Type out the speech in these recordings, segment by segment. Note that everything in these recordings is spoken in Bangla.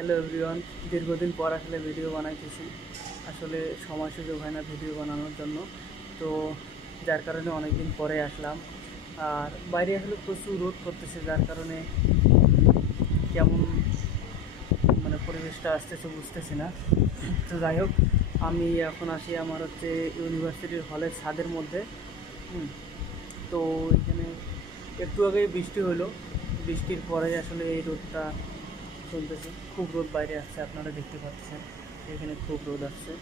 Hello everyone. দীর্ঘদিন পর আসলে ভিডিও বানাইতেছি। আসলে সময় সুযোগ হয় না ভিডিও বানানোর জন্য, তো যার কারণে অনেক দিন পরে আসলাম। আর বাইরে আসলে প্রচুর রোদ করতেছে, যার কারণে কেমন পরিবেশটা আসতেছে বুঝতেছি না। তো যাই হোক, আমি এখন আসি আমার ইউনিভার্সিটির হলের ছাদের মধ্যে। তো এখানে একটু আগে বৃষ্টি হলো, বৃষ্টির পরে আসলে এই রোদটা চলতেছে। খুব রোদ বাইরে আসছে, আপনারা দেখতে পাচ্ছেন এখানে খুব রোদ আসছে।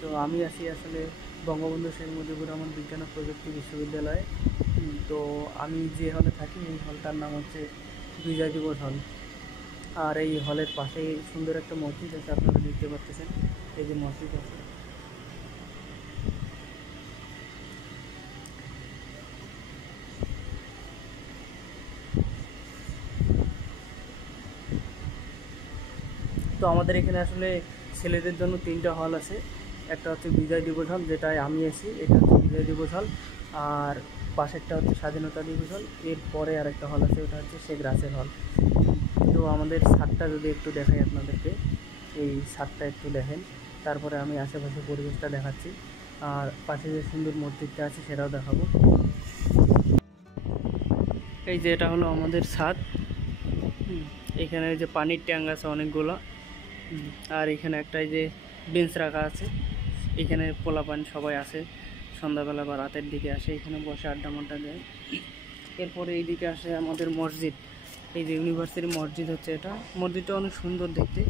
তো আমি আছি আসলে বঙ্গবন্ধু শেখ মুজিবুর রহমান বিজ্ঞান ও প্রযুক্তি বিশ্ববিদ্যালয়ে। তো আমি যে হলে থাকি এই হলটার নাম হচ্ছে বিজয় দিবস হল। আর এই হলের পাশেই সুন্দর একটা মসজিদ আছে, আপনারা দেখতে পাচ্ছেন এই যে মসজিদ আছে। তো আমাদের এখানে আসলে ছেলেদের জন্য 3টা হল আছে। একটা হচ্ছে বিজয় দিবস হল, যেটায় আমি আছি, এটা হচ্ছে বিজয় দিবস হল। আর পাশেরটা হচ্ছে স্বাধীনতা দিবস হল। এরপরে আরেকটা হল আছে, ওটা হচ্ছে শেখ রাসেল হল। তো আমাদের ছাদটা যদি একটু দেখাই আপনাদেরকে, এই ছাদটা একটু দেখেন, তারপরে আমি আশেপাশে পরিবেশটা দেখাচ্ছি। আর পাশে যে সুন্দর মসজিদটা আছে সেটাও দেখাবো। এই যে এটা হলো আমাদের ছাদ। এখানে যে পানির ট্যাঙ্ক আছে অনেকগুলো। আর এখানে একটা এই যে বেঞ্চ রাখা আছে, এখানে পোলাপান সবাই আসে, সন্ধ্যাবেলা বা রাতের দিকে আসে, এখানে বসে আড্ডা মাড্ডা দেয়। এরপরে এইদিকে আসে আমাদের মসজিদ, এই যে ইউনিভার্সিটির মসজিদ হচ্ছে এটা। মসজিদটা অনেক সুন্দর দেখতে,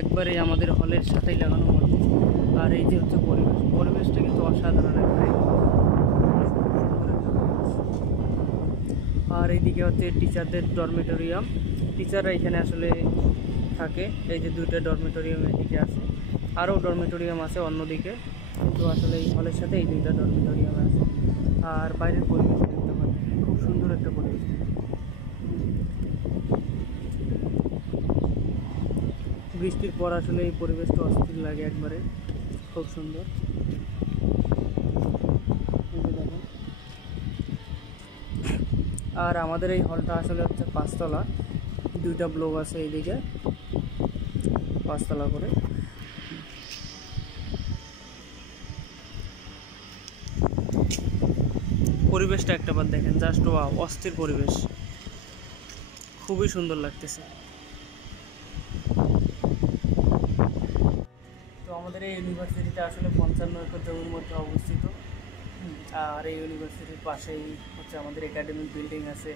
একবারে আমাদের হলের সাথেই লাগানো মসজিদ। আর এই যে হচ্ছে পরিবেশটা কিন্তু অসাধারণ একবারে। আর এইদিকে হচ্ছে টিচারদের ডরমেটোরিয়াম, টিচাররা এখানে আসলে থাকে। এই যে 2টা ডরমেটোরিয়াম এদিকে আছে, আরও ডরমেটোরিয়াম আছে অন্যদিকে, কিন্তু আসলে এই হলের সাথে এই 2টা ডরমেটোরিয়াম আছে। আর বাইরের পরিবেশ দেখতে পাচ্ছেন, খুব সুন্দর একটা পরিবেশ। বৃষ্টির পর আসলে এই পরিবেশটা অস্থির লাগে একবারে, খুব সুন্দর। আর আমাদের এই হলটা আসলে হচ্ছে 5তলা, 2টা ব্লক আছে এইদিকে, 5তলা করে। পরিবেশটা একটাবার দেখেন, জাস্ট ওয়াও, অস্থির পরিবেশ, খুবই সুন্দর লাগতেছে। তো আমাদের এই ইউনিভার্সিটিটা আসলে 55 একর জমির মধ্যে অবস্থিত। আর এই ইউনিভার্সিটির পাশেই হচ্ছে আমাদের একাডেমিক বিল্ডিং আছে,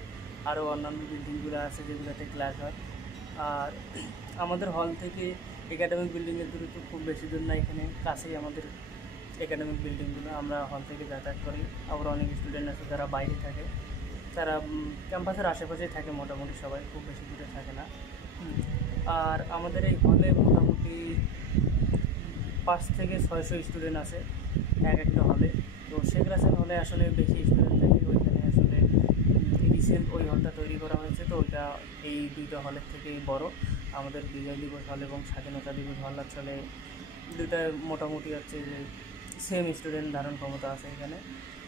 আরও অন্যান্য বিল্ডিংগুলো আছে যেগুলোতে ক্লাস হয়। আর আমাদের হল থেকে একাডেমিক বিল্ডিংয়ের দূরত্ব খুব বেশি দূর না, এখানে কাছেই আমাদের একাডেমিক বিল্ডিংগুলো। আমরা হল থেকে যাতায়াত করি। আবার অনেক স্টুডেন্ট আছে যারা বাইরে থাকে, তারা ক্যাম্পাসের আশেপাশেই থাকে, মোটামুটি সবাই, খুব বেশি দূরে থাকে না। আর আমাদের এই হলে মোটামুটি 500 থেকে 600 স্টুডেন্ট আছে এক একটা হলে। তো শেখ রাসেল হলে আসলে বেশি স্টুডেন্ট থাকে, ওইখানে আসলে রিসেন্ট ওই হলটা তৈরি করা হয়েছে। তো ওইটা এই 2টা হলের থেকেই বড়। আমাদের বিজয় দিবস হল এবং স্বাধীনতা দিবস হল আসলে 2টা মোটামুটি হচ্ছে যে সেম স্টুডেন্ট ধারণ ক্ষমতা আছে এখানে।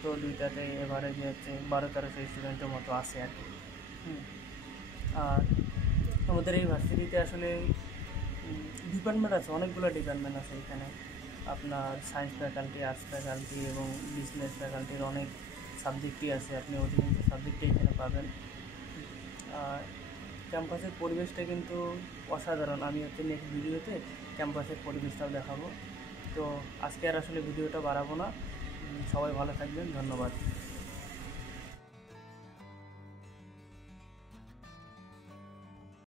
তো 2টাতে এভারেজে হচ্ছে 1200-1300 স্টুডেন্টের মতো আছে আর কি। আর আমাদের এই ভার্সিটিতে আসলে ডিপার্টমেন্ট আছে, অনেকগুলো ডিপার্টমেন্ট আছে এখানে। আপনার সায়েন্স ফ্যাকাল্টি, আর্টস ফ্যাকাল্টি এবং বিজনেস ফ্যাকাল্টির অনেক সাবজেক্টই আছে, আপনি অধিকাংশ সাবজেক্টই এখানে পাবেন। আর ক্যাম্পাসের পরিবেশটা কিন্তু অসাধারণ। আমি হচ্ছে নেক্সট ভিডিওতে ক্যাম্পাসের পরিবেশটাও দেখাবো। তো আজকে আর আসলে ভিডিওটা বাড়াবো না। সবাই ভালো থাকবেন, ধন্যবাদ।